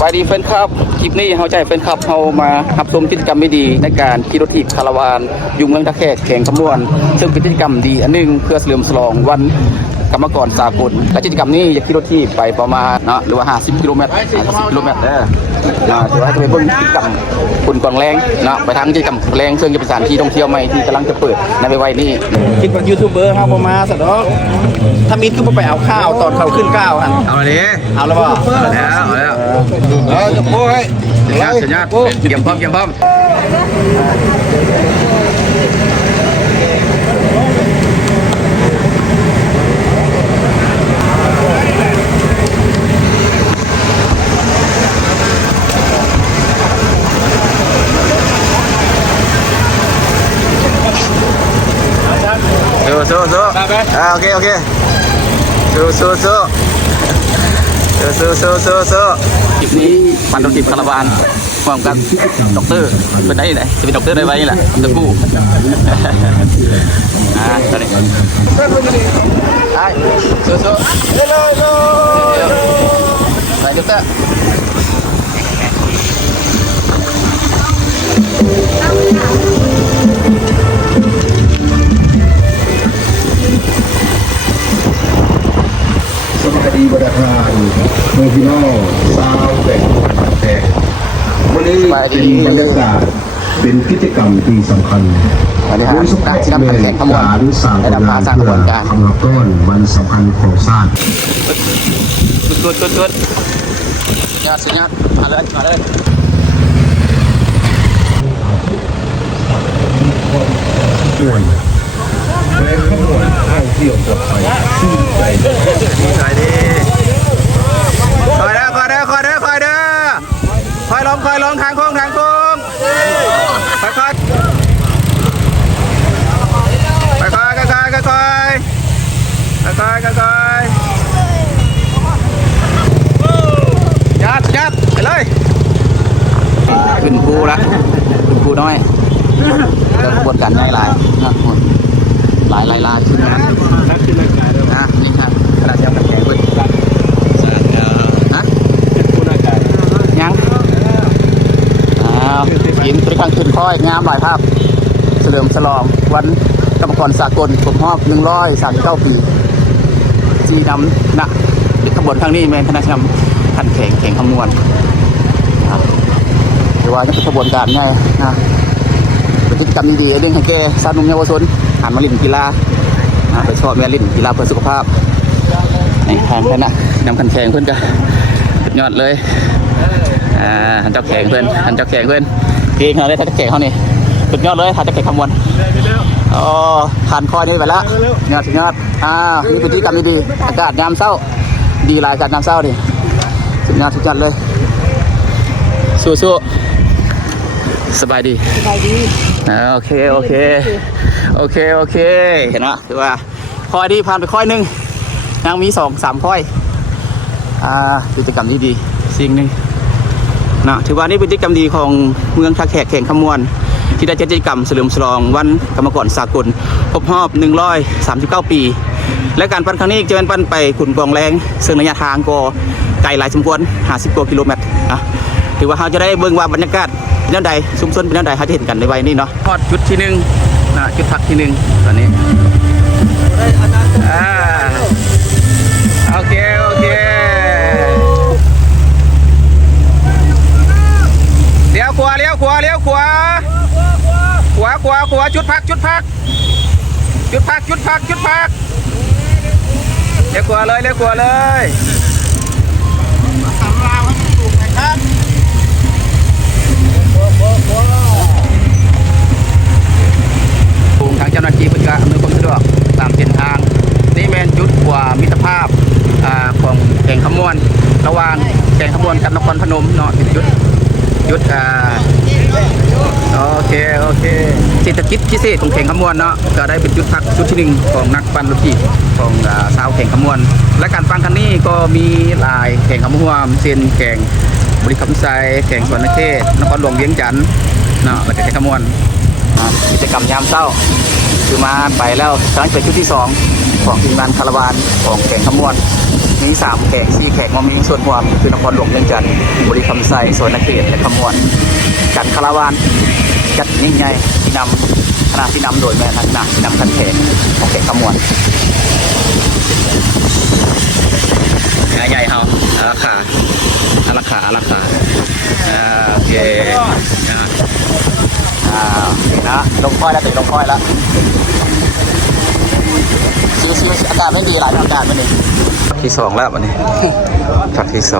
บายดีแฟนคลับคลิปนี้เขาใจแฟนคลับเขามาหับชมกิจกรรมไม่ดีในการขี่รถถีบคาราวานอยู่เมืองตะแคกแข่งขบวนซึ่งเป็นกิจกรรมดีอันหนึ่งเพื่อเฉลิมฉลองวันกรรมกรสากลและกิจกรรมนี้จะขี่รถถีบไปประมาณนะหรือว่า50 กิโลเมตร50 กิโลเมตรถือว่าจะไปเบิ่งกิจกรรมคุณกองแรงนะไปทางกิจกรรมแรงซึ่งจะเป็นสถานที่ท่องเที่ยวใหม่ที่กำลังจะเปิดในไวๆนี้คิดว่ายูทูบเบอร์เขาประมาณสักถ้ามิดก็ไปเอาข้าวตอนเขาขึ้นก้าวฮะเอาเลยเอาแล้วป่ะเอาจะโป้ยสัญญาเกี่ยมพร้อมสู้โอเคสู้คลิปนี้ปันรถถีบคาราวานพร้อมกันด็อกเตอร์เป็นได้ไหนจะเป็นด็อกเตอร์ได้ไว้แหละจะกู้ตอนนี้ไปสู้ไปด็อกเตอร์สวัสดีบรรดาท่านเมืองพี่น้องสาวแต่วันนี้เป็นบรรยากาศเป็นกิจกรรมที่สำคัญโดยเฉพาะในการสร้างงานเพื่อทำรับต้นวันสำคัญของชาติจุดยอดสุดยอดมาเลยด่วนและขบวนท่องเที่ยวปลอดภัยชื่นใจดีคอยเด้อคอยลงทางโค้งค่อยยัดไปเลยขึ้นภูละขึ้นภูน้อยเดินขบวนการง่ายหลายนะหลายขึ้นนะนี่ครับขนาดเดียวกันแข่งด้วยยังกินตรีกลางคืนค่อยงามหลายภาพเฉลิมฉลองวันกรรมกรสากลครบรอบ139 ปีที่นำนะขบวนครั้งนี้เป็นคณะนำขันแข่งขบวนหรือว่าจะเป็นขบวนการง่ายนะเป็นกิจกรรมดีๆเรื่องให้แก่สาวนุ่มเยาวชนหันมาเล่นกีฬาไปชอบแม่เล่นกีฬาเพื่อสุขภาพนี่ทางกันนะนำขันแข่งเพื่อนกันยอดเลยหันเจ้าแข่งเพื่อนเก่งเลยถ้าจะแข่งเขานี่สุดยอดเลยถ้าจะแข่งขบวนผ่านคอนี่ไปแล้วยอดนี่เป็นกิจกรรมดีๆอากาศยามเช้าดีหลายอากาศยามเช้าดิสุดยอดเลยสู้สบายดีโอเคเห็นไหมคือว่าคอยดีผ่านไปค่อยนึงยังมี2-3ค่อยกิจกรรมดีสิ่งหนึ่งนะถือว่านี่เป็นกิจกรรมดีของเมืองท่าแขกแข่งขบวนที่ได้จัดกิจกรรมเฉลิมฉลองวันกรรมกรสากลครบรอบ139 ปีและการปั่นครั้งนี้จะเป็นปั่นไปขุนกองแรงซึ่งระยะทางก็ไกลหลายสมควร50 กว่ากิโลเมตรนะถือว่าเราจะได้เบิ่งว่าบรรยากาศเป็นยังไงชุมชนเป็นยังไงเขาจะเห็นกันในวัยนี้เนาะทอดจุดที่1นะจุดพักที่1ตอนนี้โอเคเลี้ยวขวาจุดพักเลี้ยวขวาเลยทางเจ้าหน้าที่เพื่อการอำนวยความสะดวกตามเส้นทางนี่เป็นจุดขวามิตรภาพของแข่งขบวนระหว่างแข่งขบวนกับนครพนมเนาะเป็นจุดโอเคเศรษฐกิจพิเศษของแข่งขบวนเนาะก็ได้เป็นจุดพักจุดที่1ของนักปั่นรถถีบของชาวแข่งขบวนและการปั่นครั้งนี้ก็มีหลายแข่งขบวนเช่นแข่งบริคำไซแข่งสวนเขตนครหลวงเวียงจันทร์เนาะและแข่งขบวนกิจกรรมยามเช้าคือมาไปแล้วครั้งเป็นชุดที่2ของทีมงานคาราวานของแข่งขบวน มี3แขก4แขกมามีส่วนรวมคือนครหลวงเวียงจันทร์บุรีคำไซสวนนเขตและขมวนกันคาราวานจัดยิ่งใหญ่ที่นำคณะที่นำโดยแม่ทักษะที่นำคันแขกของแขกขมวนใหญ่ๆเขาราคาโอเคนะลงค่อยแล้วติดลงค่อยแล้วชิวๆอากาศไม่ดีหลายอากาศไม่ดีที่2แล้ววันนี้พักที่2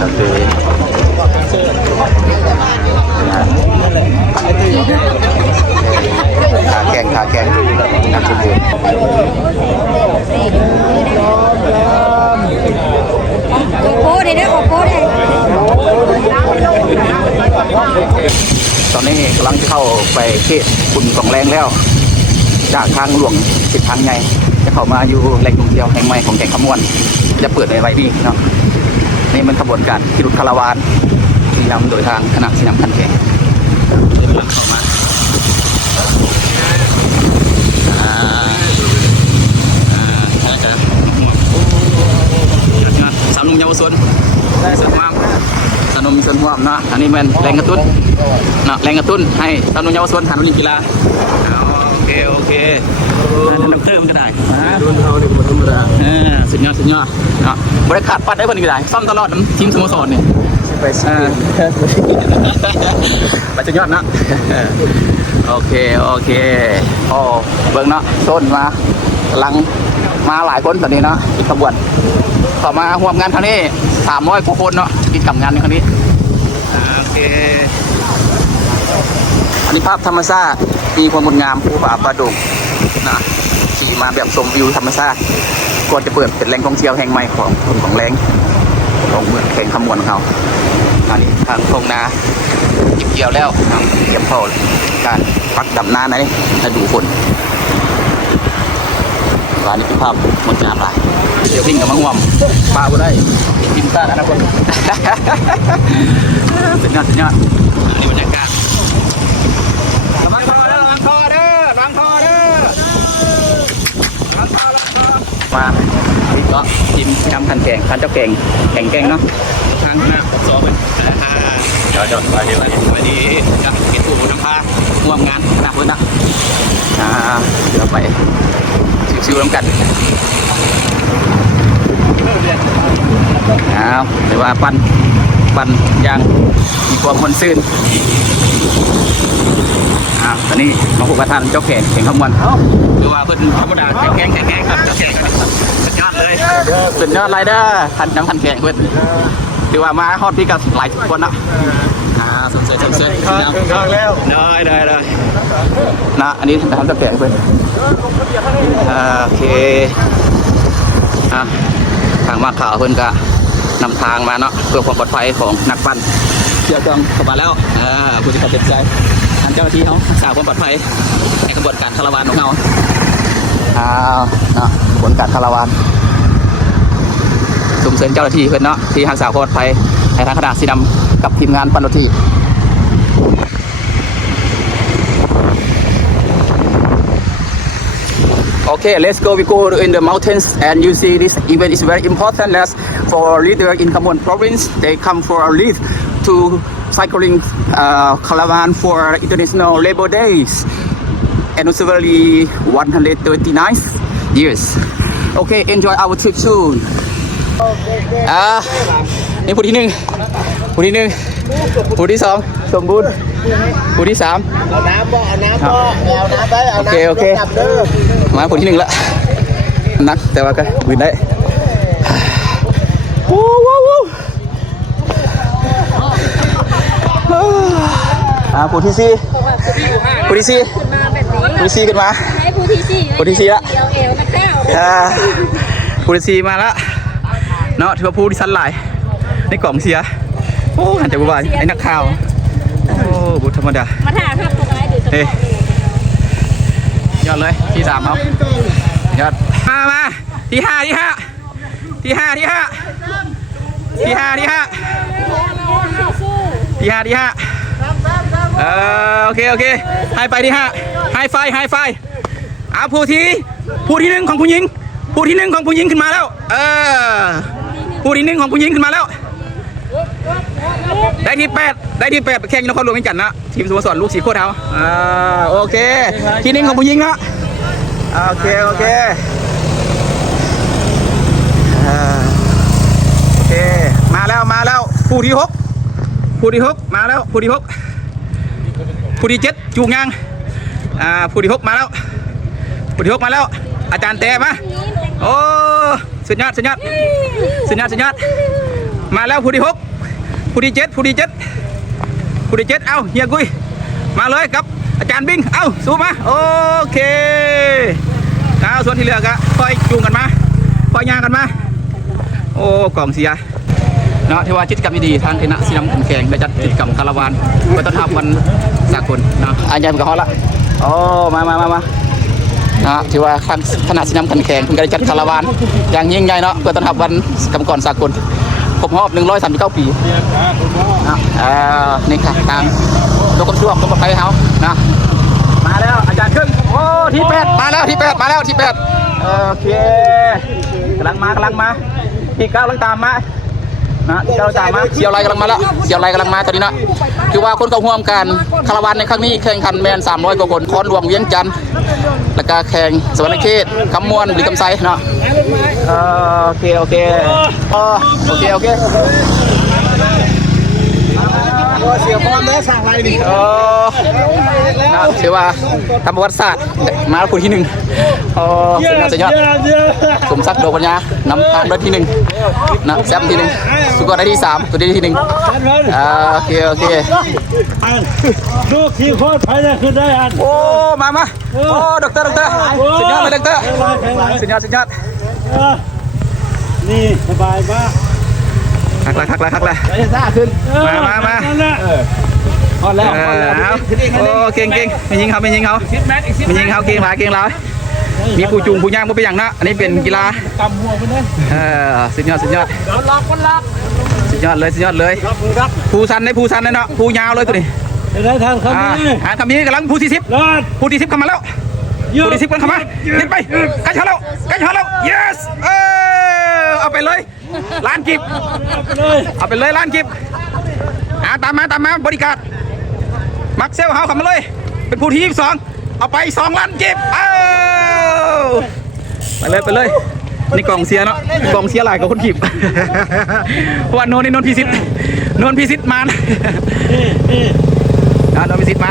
ก็คือขาแกงน้ำจิ้มบูโค้ดเลยนะโค้ดเลยตอนนี้กำลังจะเข้าไปเขตคุณกองแรงแล้วจากทางหลวงติดทางใหญ่จะเข้ามาอยู่แหล่งท่องเที่ยวแห่งใหม่ของแก่งขมวนจะเปิดในไว้ดีเนาะนี่มันขบวนการขี่รถคาราวานที่นำโดยทางคณะที่นำคันแข่งกำลังเข้ามาสามหนุ่มเยาวชนได้สามสนุมส่วนร่วมเนาะอันนี้เป็นแรงกระตุ้นเนาะแรงกระตุ้นให้สนุมเยาวชนหันมาเล่นกีฬาโอเคน้ำเติมก็ได้รุ่นเขาเนี่ยมันธรรมดาสุดยอดเนาะบริการปัดได้คนก็ได้ซ่อมตลอดทีมสโมสรเนี่ยไปสุดยอดนะโอเคโอ้เบิ่งเนาะต้นมากำลังมาหลายคนตอนนี้เนาะอีกขบวนต่อมาห่วมงานครั้งนี้300 กว่าคนเนาะกิจกรรมงานในครั้งนี้โอเคอันนี้ภาพธรรมชาติมีความงดงามภูผาประดุกนะขี่มาแบบชมวิวธรรมชาติก่อนจะเปิดเป็นแหล่งท่องเที่ยวแห่งใหม่ของแรงของเมืองแข่งขมวนของเขาอันนี้ทางทงนาเก็บเกี่ยวแล้วทางเก็บพอการปักดำนาในฤดูฝนร้านนี้เป็นภาพงดงามหลายเดี๋ยวพิงกับมังวมปลาบ่ได้กินซ่านะคนสุดยอดนี่บรรยากาศระวังคอเด้อมาที่ก็ทีมนำคันแข่งคันเจ้าแข่งแข่งเนาะทางหน้าสอบเป็นจอดมาดีกับเก็บตู้น้ำผ้าร่วมงานหนักเลยนะเดี๋ยวไปชิวๆน้ำกันหรือว่าปั่นอย่างมีความมันซื่นตอนนี้มาผูกกระทานเจ้าแข่งขมวนหรือว่าเพิ่นธรรมดาแข่งครับเจ้าแข่งสุดยอดเลยสุดยอดไรเด้อคันน้ำคันแข่งเพิ่นหรือว่ามาฮอตพี่กับหลายคนเนาะสนใจแล้วได้นะอันนี้ทำเจ้าแข่งเพิ่นโอเคทางมาข่าวเพิ่นก็นำทางมาเนาะเพื่อความปลอดภัยของนักปั่นเที่ยวจองเข้ามาแล้วผู้ที่เขาเต็มใจทางเจ้าหน้าที่เขารักษาความปลอดภัยในกระบวนการคาราวานของเราเนาะกระบวนการคาราวานสุ่มเสริมเจ้าหน้าที่เพื่อนเนาะที่รักษาความปลอดภัยให้ทางคณะสีดำกับทีมงานปั่นรถที่Okay, let's go. We go in the mountains, and you see this event is very important. As for leader in Khammon province, they come for a lead to cycling caravan for International Labor Days, anniversary 139 years. Okay, enjoy our trip soon. นี่ผู้ที่1ผู้ที่2สมบูรณ์ผู้ที่3เอาน้ำไปโอเคมาผู้ที่1ละนักแต่ว่าก็วิ่งได้ผู้ที่4ขึ้นมาผู้ที่4ละผู้ที่4มาละเนาะถือว่าผู้ที่สั้นหลายในกล่องเสียโอ้หันใจบุบายไอ้นักข่าวโอ้บุธรรมดามาถ่ายภาพตรงไหนดูเฮ้ยยอดเลยที่3ครับยอดมาที่5โ โอเคให้ไปที่5ให้ไฟเอาผู้ที่1ของผู้หญิงผู้ที่1ของผู้หญิงขึ้นมาแล้วผู้ที่1ของผู้หญิงขึ้นมาแล้วได้ที่8ไปแข่งนครหลวงกันนะทีมสโมสรลูกสีโคตรเอาโอเคที่1ของผู้หญิงนะโอเคมาแล้วผู้ที่6มาแล้วผู้ที่7จูงยางผู้ที่6มาแล้วอาจารย์เต้มาโอ้สุดยอดมาแล้วผู้ที่6ผู้ที่7เอาเฮียกุ้ยมาเลยครับอาจารย์บิงเอาสู้มาโอเคส่วนที่เหลือก็ค่อยจูงกันมาค่อยย่างกันมาโอ้กล่องเสียเนาะที่ว่ากิจกรรมดีๆทางคณะสีน้ำขุนแข่งได้จัดกิจกรรมคาราวานเพื่อต้อนรับวันสากลเนาะอันใหญ่เป็นกระหอบละโอ้มานะที่ว่าคณะสีน้ำขุนแข่งเพิ่งได้จัดคาราวานอย่างยิ่งใหญ่เนาะเพื่อต้อนรับวันกรรมกรสากลครบรอบ139 ปีนี่ค่ะทางโลกกำชั่วกรมไฟเฮานะมาแล้วอาจารย์ครึ่งโอ้ที่8มาแล้วที่8โอเคกำลังมาที่9กำลังตามมานะที่9ตามมาเสี่ยวไรกำลังมาแล้วเสี่ยวไรกำลังมาตอนนี้นะคือว่าคนเข้าร่วมกันคาราวานในครั้งนี้แข่งขันแมน300 กว่าคนคอนรวมเวียงจันทร์แล้วก็แข่งสวรรณเขตคำมวนหรือคำไซเนาะโอเคเสียความได้สั่งอะไรดินะเชื่อว่าทำประวัติศาสตร์มาคนที่1สุดยอดสมศักดิ์โดปัญญานำทางด้วยที่1นะแซมที่1สุกรได้ที่3ตัวที่1โอเคลูกทีโคตรไปเนี่ยคือได้อันโอ้มาโอ้ด็อกเตอร์สุดยอดเลยด็อกเตอร์สุดยอดนี่สบายมากคักเลยขึ้นมาพอแล้วโอ้เก่งไม่ยิงเขาเก่งแล้วมีผู้จูงผู้ย่างผู้ไปอย่างนะอันนี้เป็นกีฬากำหัวไปเลยสุดยอดสุดยอดเลยผู้สั้นเนาะผู้ยาวเลยตัวนี้ได้ทางคำนี้กำลังผู้ที่10เข้ามาแล้วผู้ที่10กันเข้ามาเล่นไปใกล้แล้ว yes เอาไปเลยล้านกิบเอาไปเลยล้านกิบตามมาบริการมักเซลเฮาขับมาเลยเป็นผู้ที่22เอาไป2 ล้านกิบไปเลยนี่กองเสียเนาะกองเสียหลายกว่าคนกิบวันโนนพิสิทธิ์มานโนนพิสิทธิ์มาน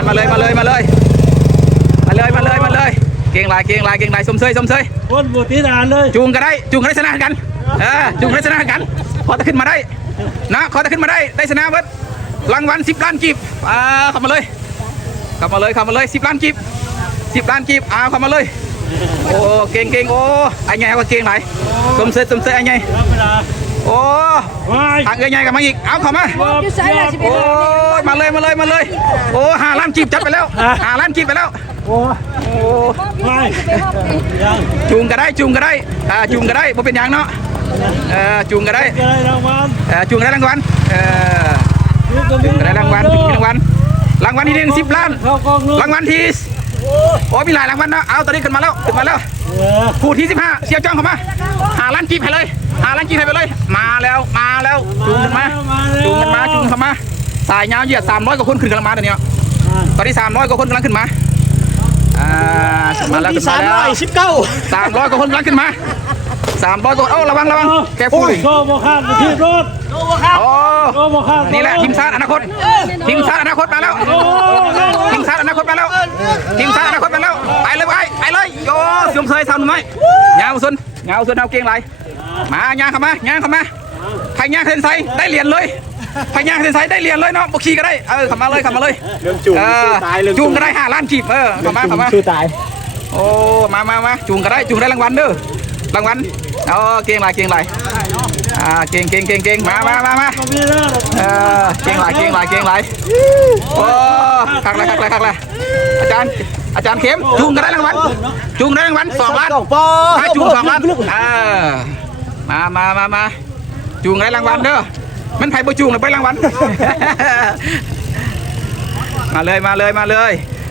มาเลยเก่งลายสมเสยคนบุตรด่านเลยจูงก็ได้ชนะกันจูงได้ชนะกันพอจะขึ้นมาได้นะได้ชนะเบิดรางวัล10 ล้านกีบเข้ามาเลย10 ล้านกีบเข้ามาเลยโอ้เก่งโอ้ไอ้ไงว่าเก่งไหนสมเสยไอ้ไงโอ้ทางไงกับมาอีกเอาเข้ามาโอ้มาเลยโอ้5 ล้านกีบจัดไปแล้ว5 ล้านกีบไปแล้วโอ้จูงก็ได้บ่เป็นอย่างเนาะจูงก็ได้รางวัลจูงได้รางวัลรางวัลที่1 10 ล้านรางวัลที่โอ้มีหลายรางวัลนะเอาตอนนี้ขึ้นมาแล้วผู้ที่15เสียจ้องเข้ามา5 ล้านกีบให้เลย5 ล้านกีบให้ไปเลยมาแล้วจูงเข้ามาสายยาวเหยียด300 กว่าคนขึ้นกำลังมาตอนนี้ตอนนี้300 กว่าคนกำลังขึ้นมามาแล้ว300 กว่าคนกำลังขึ้นมา300 กว่าระวังแกฟูโซ่บข้ามที่รถนี่แหละทีมชาติอนาคตมาแล้วทีมชาติอนาคตมาแล้วไปเลยโย่สมเสยทำหน่อยยาวสุนเอาเก่งไรมาย่างเข้ามาใครย่างเส้นไซได้เหรียญเลยเนาะบุกขี่ก็ได้เข้ามาเลยจูงก็ได้5 ล้านกีบเข้ามาชื่อตายโอ้มาจูงก็ได้รางวัลเด้อรางวัลเก่งไรเก่งมาเก่งไรโอ้คักเลยอาจารย์เข้มจูงก็ได้รางวัล2 ล้านจูง2 ล้านมาจูงได้รางวัลเด้อมันไผ่บ่จูงหรือไปรางวัล มาเลย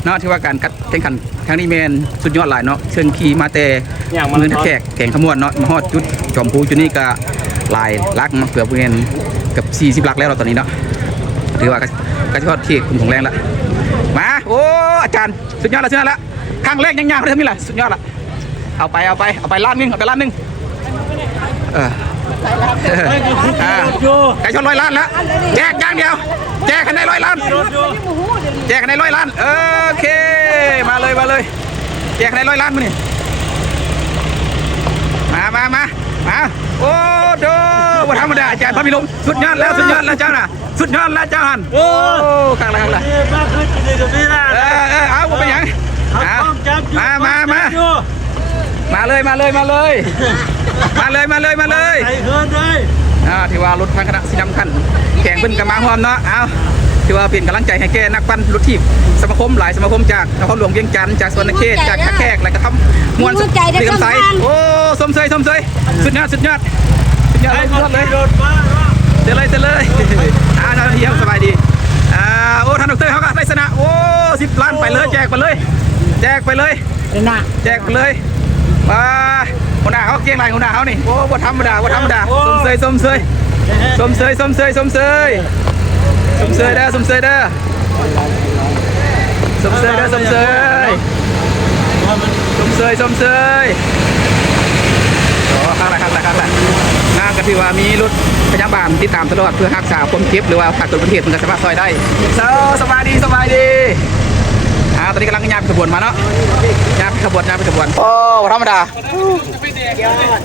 เนาะที่ว่าการแข่งขันครั้งนี้แมนสุดยอดหลายเนาะเชิงขี่มาแต่เมืองแขกแข่งขมวนเนาะมาฮอดจุดจอมพูจุดนี้ก็หลายลักมาเกือบเงินกับ40ลักแล้วเราตอนนี้เนาะถือว่ากระชอดเขตคุณของแรงละมาโอ้อาจารย์สุดยอดละครั้งแรกยังยาวเลยนี่แหละสุดยอดละเอาไปล้านนึงไก่ชน100 ล้านแล้วแจกอย่างเดียวแจกกันได้100 ล้านแจกกันได้100 ล้านโอเคมาเลยแจกกันได้100 ล้านมานี่มาโอ้โดบ่ธรรมดาอาจารย์พระพิลมสุดยอดแล้วเจ้าน่ะสุดยอดแล้วเจ้าหันโอ้ข้างละมาขึ้นนี่กับพี่นะ เอาไปยังมาเลยไอ้เฮิร์นเลย ที่ว่ารถทางคณะสีดำคันแข่งเป็นกระมาหอมเนาะเอาที่ว่าเป็นกำลังใจให้แกนักปั่นรถทีบสมาคมหลายสมาคมจากนครหลวงเวียงจันทร์จากสวนเขตจากแขกและก็ทำมวลสุดที่กำไซโอ้สมเสยสุดยอดเลยเดี๋ยวเลยเจ้าเที่ยวสบายดีโอ้ท่านดรเขาก็ได้ชนะโอ้10 ล้านไปเลยแจกไปเลยมาหัวหน้าเขาเก่งไรหัวหน้าเขานี่โอ้บ่ธรรมดาสมเสยเด้อสมเสยโอ้ข้างละงานก็ถือว่ามีรถพยาบาลติดตามตลอดเพื่อรักษาความเจ็บหรือว่าขาดตัวประเทศมันก็สามารถซอยได้สบายดีตอนนี้กำลังย่างขบวนมาเนาะย่างขบวนโอ้ธรรมดา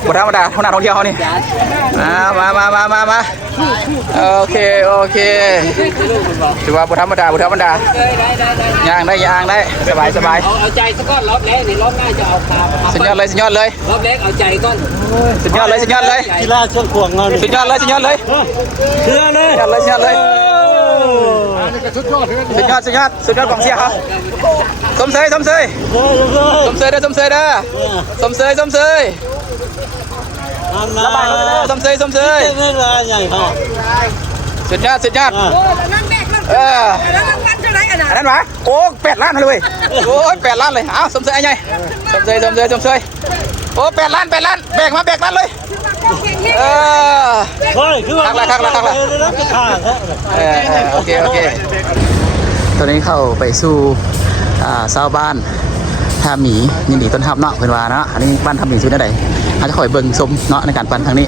หัวหน้าท่องเที่ยวเขานี่มาโอเคถือว่าธรรมดาย่างได้สบายเอาใจสักก้อนรอบแรกนี่รอบหน้าจะเอาขาสุดยอดเลยรอบแรกเอาใจก้อนสุดยอดเลยกีฬาช่วงขวงเงินสุดยอดเลย เชื่อเลยสุดยอดของเสียครับสมเสยเด้อสมเสยระบายเลยสมเสยไม่ละใหญ่ค่ะสุดยอดอันนั้นวะโอ้8 ล้านเลยโอ้8 ล้านเลยเอาสมเสยไงสมเสยโอ้8 ล้านแบกล้านเลยเฮ้ยคือว่าทักละโอเคตอนนี้เข้าไปสู่ชาวบ้านท่าหมียินดีต้อนรับเนาะเพื่อนว่าเนาะอันนี้บ้านท่าหมีชื่ออะไรอาจจะคอยเบิ่งชมเนาะในการปั่นครั้งนี้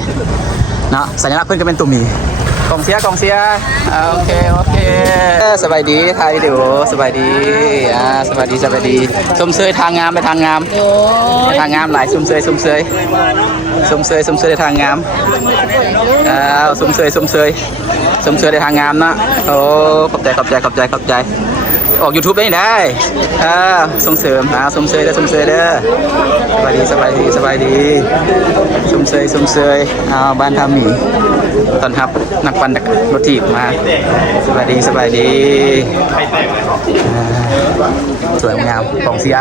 เนาะสัญลักษณ์เพื่อนก็เป็นตุ่มหมีกองเสียโอเคสบายดีถ่ายวิดีโอสบายดีชมเชยทางงามไปทางงามหลายชมเชยในทางงามชมเชยในทางงามเนาะโอ้ขอบใจออก YouTube ได้ส่งเสริมสมเสยเด้อสบายดีชมเสยบ้านทำหมีตอนครับนักปั่นรถถีบมาสบายดีสวยงามกองเสีย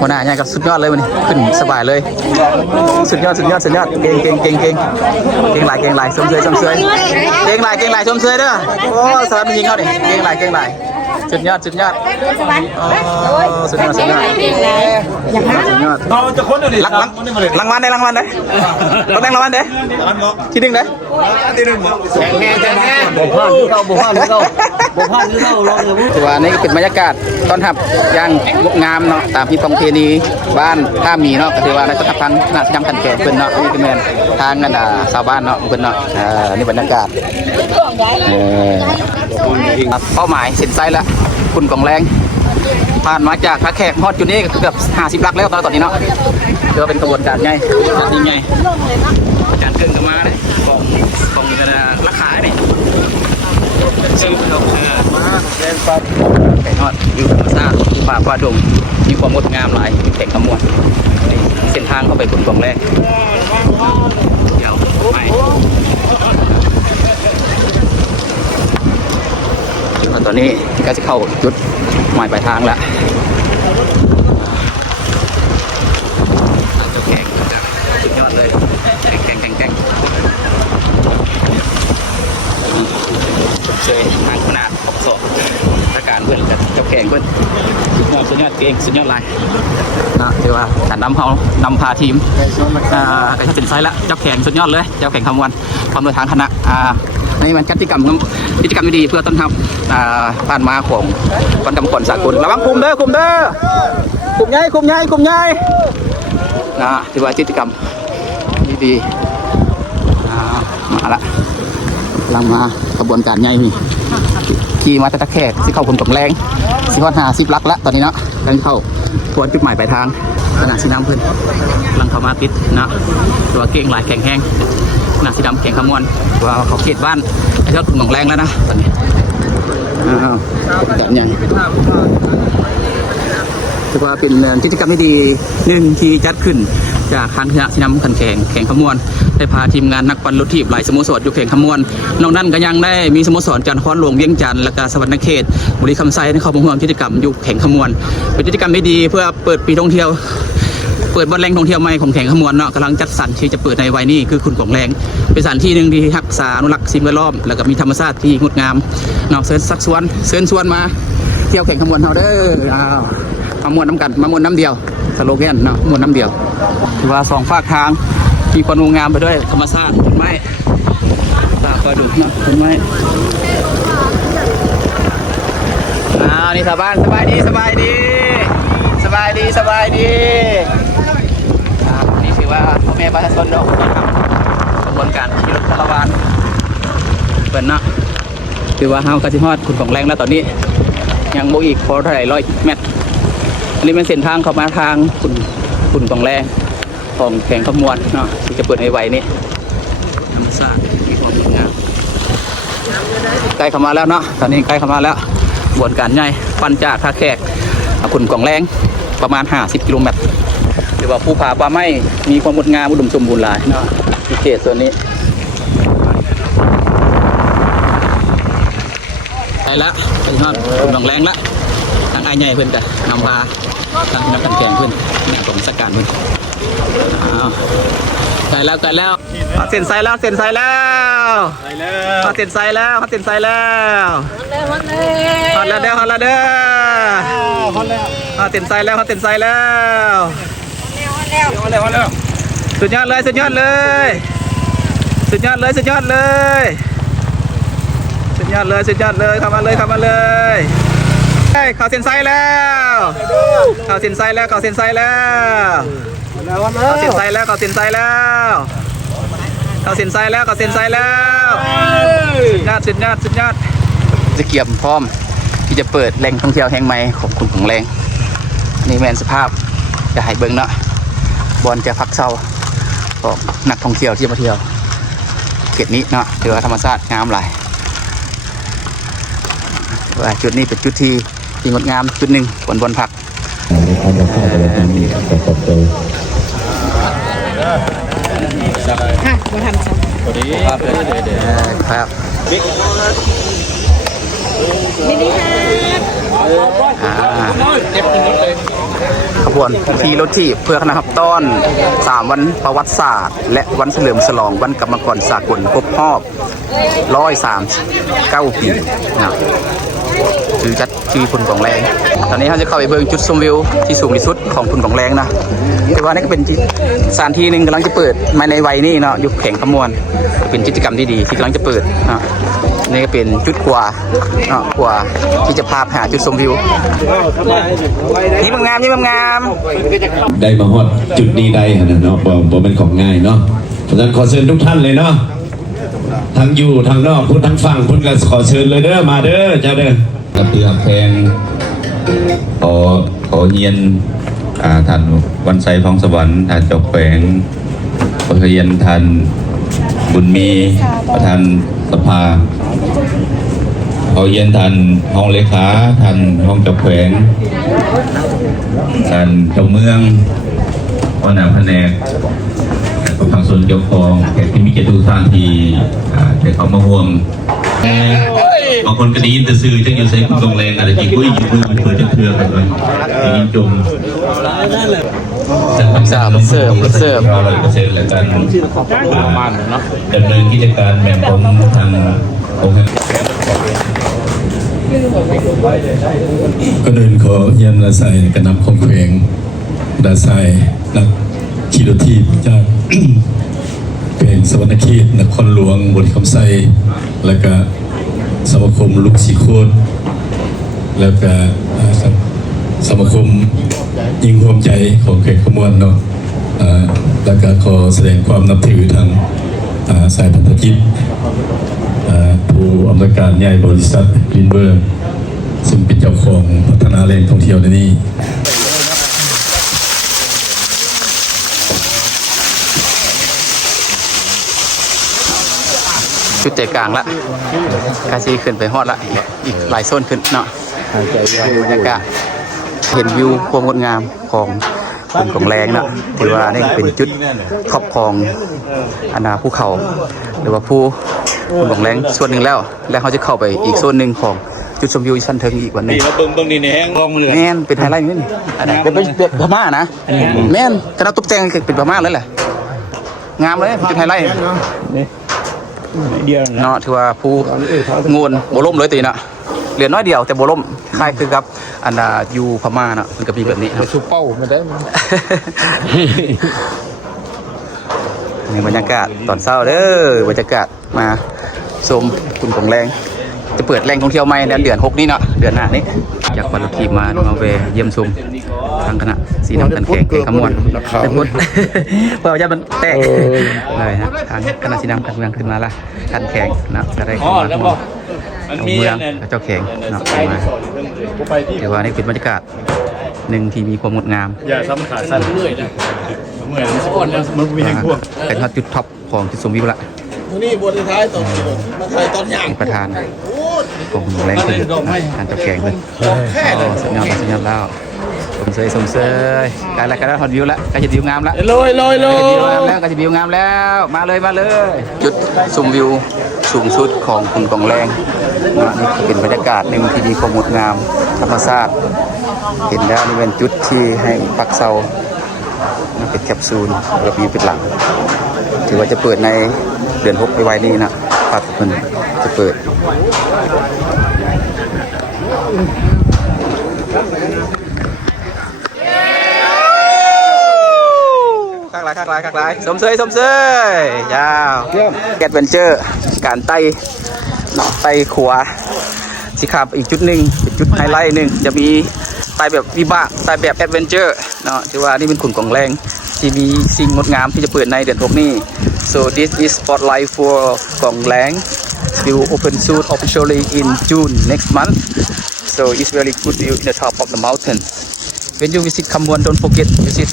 หัวหน้าเนี่ยกับสุดยอดเลยวันนี้ขึ้นสบายเลยสุดยอดเก่งหลายชมเสยเก่งหลายชมเสยเด้อโอ้สวัสดียิงเขาดิเก่งหลายสุดยอดสุดยอดเราจะค้นอะไรรางวัลได้ต้องแต่งรางวัลเด้ที่1เด้บ่พลาดเราเลยถือว่านี่เป็นบรรยากาศต้อนรับอย่างงดงามเนาะตามที่ประเพณีบ้านท่ามีเนาะก็ถือว่าในต้อนรับพันน่าจะจำกันแก่เพิ่นเนาะนี่คือแม่นทางกันชาวบ้านเนาะเพิ่นเนาะนี่บรรยากาศเป้าหมายเส้นไซแล้วคุณกองแรงผ่านมาจากพระแขกฮอดจุดนี้ก็เกือบ50 ลักแล้วตอนนี้เนาะถือว่าเป็นกระบวนการใหญ่การเกินกันมาเลยของราคาเนี่ยชื่อเขาแรงปัดแข่งฮอดอยู่ธรรมชาติป่าป่าดงมีความงดงามหลายแข่งขมวดเส้นทางเข้าไปคุณกองแรงเดี๋ยวไปตอนนี้ก็จะเข้าจุดหมายปลายทางแล้วแข่งสุดยอดเลยแข่งเชยทางขนาดขอบโซ่ องสุดยอดเลยนะถือว่าการนำพาทีมก็จะเป็นไซส์ละเจ้าแข่งสุดยอดเลยเจ้าแข่งคำวันทำโดยทางคณะนี่มันกิจกรรมดีเพื่อต้อนรับผ่านมาของวันกำก่อนสากลระวังคุมเด้อคุมใหญ่ถือว่ากิจกรรมดีมาละกำลังมากระบวนการใหญ่นี่ขี่มาตะแคกที่เข้าคนตกแรง10 ลักแล้วตอนนี้เนาะกำลังเข้าทวนจุดหมายปลายทางขณะสีน้ำพื้นกำลังเข้ามาติดนะตัวเก่งหลายแข็งแห้งขณะสีดำแข็งขมวนว่าเขาเขตบ้านไอ้เจ้าถุงหนองแรงแล้วนะตอนนี้แบบใหญ่ถือว่าเป็นกิจกรรมที่ดีหนึ่งที่จัดขึ้นจากคณะสีน้ำขันแข่งขมวนได้พาทีมงานนักปั่นรถทีบหลายสโมสรอยู่แข่งขมวนนอกนั้นก็ยังได้มีสโมสรจันทร์คอนหลวงเวียงจันทร์และก็สวรรณเขตบุรีคำไซได้เข้าร่วมกิจกรรมอยู่แข่งขมวนเป็นกิจกรรมที่ดีเพื่อเปิดปีท่องเที่ยวเปิดวันแรงท่องเที่ยวใหม่ของแข่งขมวนเนาะกำลังจัดสรรที่จะเปิดในวัยนี้คือคุณของแรงเป็นสถานที่หนึ่งที่รักษาอนุรักษ์สิ่งแวดล้อมแล้วก็มีธรรมชาติที่งดงามเนาะเชิญชวนมาเที่ยวแข่งขมวนเฮาเด้อมามวนน้ำกันมามวนน้ำเดียวสโลแกนเนาะมวนน้ำเดียวถือว่าสองฝากทางมีความงามไปด้วยธรรมชาติต้นไม้ตาคอยดูเนาะต้นไม้นี่ชาวบ้านสบายดีนี่ถือว่าพ่อแม่ประชาชนเรากระบวนการขี่รถคาราวานเป็นเนาะถือว่าเฮากระชิฮอดคุณของแรงแล้วตอนนี้ยังโบอีกพอเท่าไหร่100 เมตรอันนี้เป็นเส้นทางเข้ามาทางคุณของแรงของแข่งขมวนเนาะที่จะเปิดในวัยนี้ธรรมชาติมีความงดงามใกล้เข้ามาแล้วเนาะตอนนี้ใกล้เข้ามาแล้วกระบวนการใหญ่ปั่นจากท่าแขกคุณของแรงประมาณ50 กิโลเมตรหรือว่าภูผาป่าไม้มีความงดงามอุดมสมบูรณ์หลายเนาะที่เขตส่วนนี้ไปแล้วไปทอดคุณของแรงละทางไอ้ใหญ่เพื่อนกันนำพาทางนักแข่งเพื่อนเนี่ยผมสักการเพื่อนไกลแล้วเส้นไซแล้วฮอตเส้นไซแล้วฮอตแล้วเด้อสุดยอดเลยเข้ามาเลยเข้าเส้นไซแล้วเข้าเส้นไซแล้วสุดยอดจะเกี่ยมพร้อมที่จะเปิดแหล่งท่องเที่ยวแห่งใหม่ของคุณของแรงนี่แมนสภาพจะให้เบิ่งเนาะบอลจะพักเศร้าของนักท่องเที่ยวที่มาเที่ยวเขตนี้เนาะถือว่าธรรมชาติงามหลายจุดนี้เป็นจุดที่งดงามจุดหนึ่งบนผักค่ะมาทำซ้ำครับขบวนขี่รถที่เพื่อคณะขับต้อน3 วันประวัติศาสตร์และวันเฉลิมฉลองวันกรรมกรสากลครบรอบ139 ปีนะคือจัดที่คุณของแรงตอนนี้เขาจะเข้าไปเบิ่งจุดชมวิวที่สูงที่สุดของคุณของแรงนะแต่ว่านี่ก็เป็นสถานที่หนึ่งกำลังจะเปิดมาในวัยนี้เนาะยุคแข่งขมวนเป็นกิจกรรมที่ดีที่กำลังจะเปิดนะนี่ก็เป็นจุดกว่าเนาะกว่าที่จะพาหาจุดชมวิวนี่มันงามได้มาฮอดจุดนี้ได้นะเนาะบ่เป็นของง่ายเนาะเพราะฉะนั้นขอเชิญทุกท่านเลยเนาะทั้งอยู่ทั้งนอกพูดทั้งฟังพูดกันขอเชิญเลยเด้อมาเด้อเจ้าเด้อกับเตือนแพงขอเยียนท่านวันไซพองสวรรค์ท่านเจ้าแขวงขอเยียนท่านบุญมีประธานสภาขอเยียนท่านห้องเลขาท่านห้องเจ้าแขวงท่านเจ้าเมืองหัวหน้าแผนกประชาชนเจ้าของแขกที่มีเกียรติทุกท่านที่ได้เข้ามาห่วงบางคนก็ได้ยินแต่สื่อจะอยู่ใส่คุณตรงแรงอะไรที่กุ้ยยืมมือเปิดจะเครือกันเลยยิงจมเสิร์ฟเราเลยเสร็จแล้วกันดำเนินกิจการแบบของทางองค์ ก็เดินขอเยี่ยมนาไซกระนำของแขวงดาไซนักขี่รถทีบจาก เพลงสวรรณเขตนครหลวงบนคำไซแล้วก็สมาคมลูกสีโคตรแล้วก็สมาคมยิงรวมใจของเขตขมวนเนาะแล้วก็ขอแสดงความนับถือทางสายพันธกิจผู้อำนวยการใหญ่บริษัทลินเบอร์ซึ่งเป็นเจ้าของพัฒนาแหล่งท่องเที่ยวในนี้ จุดใจกลางละกาซีขึ้นไปฮอดละอีกหลายโซนขึ้นเนาะบรรยากาศเห็นวิวความงดงามของกลุ่มของแรงเนาะถือว่านี่เป็นจุดครอบครองภูเขาหรือว่าภูกลุ่มของแรงส่วนหนึ่งแล้วเขาจะเข้าไปอีกโซนหนึ่งของจุดชมวิวชั้นเทิงอีกวันนึง เบิ่งนี่แห้งลองเลย แม่นเป็นไฮไลท์นี่เป็นพม่านะแม่นคณะตกแต่งเป็นพม่าเลยแหละงามเลยจุดไฮไลท์เนาะถือว่าผู้งวนโบล่มเลยตีน่ะเหลือน้อยเดียวแต่โบล่มคล้ายคือกับอยู่พม่าเนาะมันก็มีแบบนี้ชูเป้าไม่ได้ในบรรยากาศตอนเช้าเด้อบรรยากาศมาชมคุณของแรงจะเปิดแหล่งท่องเที่ยวใหม่ในเดือน6นี้เนาะเดือนหน้านี้จากวันทีมาเวเยี่ยมชมทางคณะสีน้ำกันแข่งขมวนแต่พูดเพื่อจะมันแตกเลยนะทางคณะสีน้ำกันเมืองขึ้นมาละกันแข่งนะจะได้ขึ้นมาเมืองเจ้าแข่งนะมาถือว่านี่เป็นบรรยากาศหนึ่งที่มีความงดงามอย่าซ้ำขาสั้นเมื่อยนะเมื่อยมันมีแห่งพวกเป็นจุดท็อปของจุดชมวิวละนี่บทท้ายตอนมาถ่ายตอนย่างประธานของแรงขึ้นการเจ้าแข่งเลยสัญญาณแล้วสมเสยการละการฮอตวิวละการจะวิวงามละลอยแล้วการจะวิวงามแล้วมาเลยจุดชมวิวสูงสุดของคุณกองแรงนี่เป็นบรรยากาศหนึ่งที่ดีความงดงามธรรมชาติเห็นแล้วนี่เป็นจุดที่ให้พักเซาเป็นแคปซูลระบีเป็นหลังถือว่าจะเปิดในเดือน6ไปไว้นี่นะพักมันจะเปิดข้างหลายสมเสยยาวแอดเวนเจอร์การไต่ขัวสิครับอีกจุดหนึ่งเป็นจุดไฮไลท์หนึ่งจะมีไต่แบบวิบากไต่แบบแอดเวนเจอร์เนาะถือว่านี่เป็นขุนของแรงที่มีสิ่งงดงามที่จะเปิดในเดือน6นี้ so this is spotlight for กองแรง will open soon officially in June next month so it's very good view in the top of the mountain when you visit Khamwon don't forget visit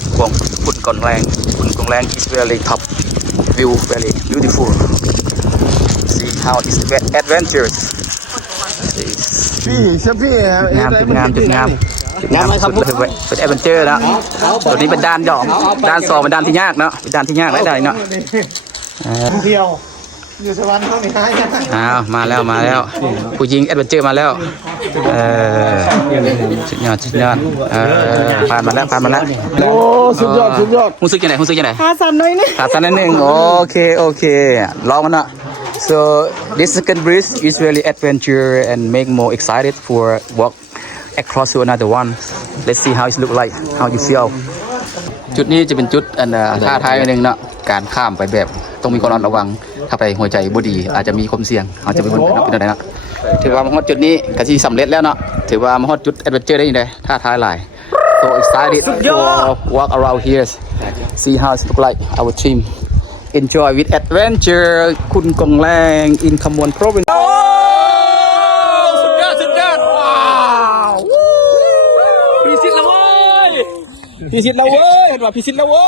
ขุนกองแรง is very top view very beautiful see how it's adventurous งามจุดงามสุดเลยเป็นแอดเวนเจอร์นะตัวนี้เป็นด้านด้าน2เป็นด้านที่ยากเนาะเป็นด้านที่ยากได้เนาะเที่ยวอยู่สวรรค์เท่านี้มาแล้วผู้หญิงแอดเวนเจอร์มาแล้วสุดยอดผ่านมาแล้วโอ้สุดยอดรู้สึกยังไงขาสั่นหน่อยนึงโอเคลองมันนะso this second bridge is really adventure and make more excited for walk across to another one let's see how it look like how you feel จุดนี้จะเป็นจุดท้าทายนิดนึงเนาะการข้ามไปแบบต้องมีความระวังถ้าไปหัวใจบ่ดีอาจจะมีความเสี่ยงอาจจะเป็นอะไรเนาะถือว่ามาฮอดจุดนี้ก็สิสำเร็จแล้วเนาะถือว่ามาฮอดจุดแอดเวนเจอร์ได้ยังไงท้าทายหลาย so excited for walk around here see how it look like our team enjoy with adventure คุณกองแรง in Khamwon provinceสุดยอดว้าวพิชิตแล้วเว้ยเห็นว่าพิชิตแล้วเว้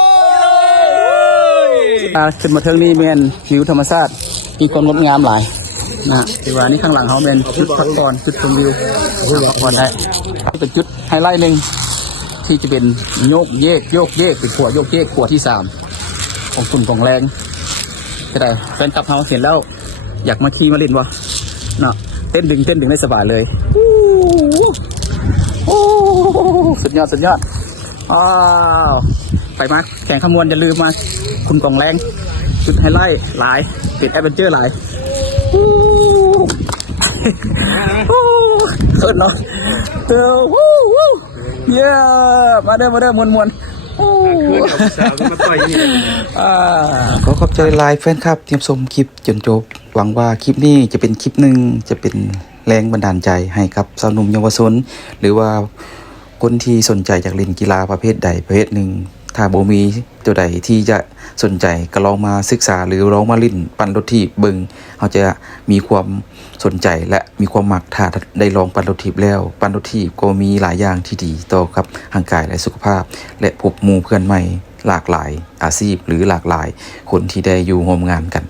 ยขึ้นมาเทิงนี้เป็นวิวธรรมชาติมีความงดงามหลายนะถือว่านี่ข้างหลังเขาเป็นจุดพักผ่อนจุดชมวิวพักผ่อนได้เป็นจุดไฮไลท์หนึ่งที่จะเป็นโยกเยกเป็นขัวโยกเยกขัวที่3ของคุณของแรงก็ได้แฟนคลับเขาเห็นแล้วอยากมาขี่มาเล่นวะเนาะเต้นดึงได้สบายเลยสุดยอดว้าวไปมาแข่งขมวนอย่าลืมมาคุณกองแรงจุดไฮไลท์หลายเป็นแอดเวนเจอร์หลาย เขินเนาะวู้วู้เย้มาเด้อมวนขอขอบใจไลน์แฟนครับเตรียมชมคลิปจนจบหวังว่าคลิปนี้จะเป็นคลิปหนึ่งจะเป็นแรงบันดาลใจให้กับสาวหนุ่มเยาวชนหรือว่าคนที่สนใจจากเล่นกีฬาประเภทใดประเภทหนึ่งถ้าบ่มีตัวใดที่จะสนใจก็ลองมาศึกษาหรือลองมาเล่นปั่นรถถีบเบิ่งเขาจะมีความสนใจและมีความมักถ้าได้ลองปั่นรถถีบแล้วปั่นรถถีบก็มีหลายอย่างที่ดีต่อกับร่างกายและสุขภาพและพบหมู่เพื่อนใหม่หลากหลายอาชีพหรือหลากหลายคนที่ได้อยู่ร่วมงานกัน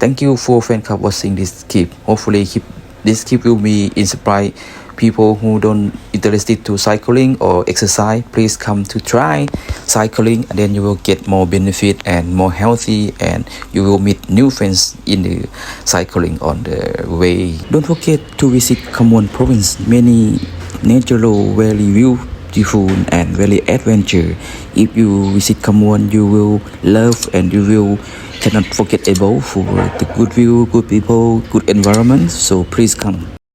Thank you for fan club watching this clip. Hopefully this clip will be inspire people who don't interested to cycling or exercise. Please come to try cycling and then you will get more benefit and more healthy and you will meet new friends in the cycling on the way. Don't forget to visit Khammon province. Many natural very beautiful and very adventure. If you visit Khammon, you will love and you will cannot forget about for the good view, good people, good environment. So please come.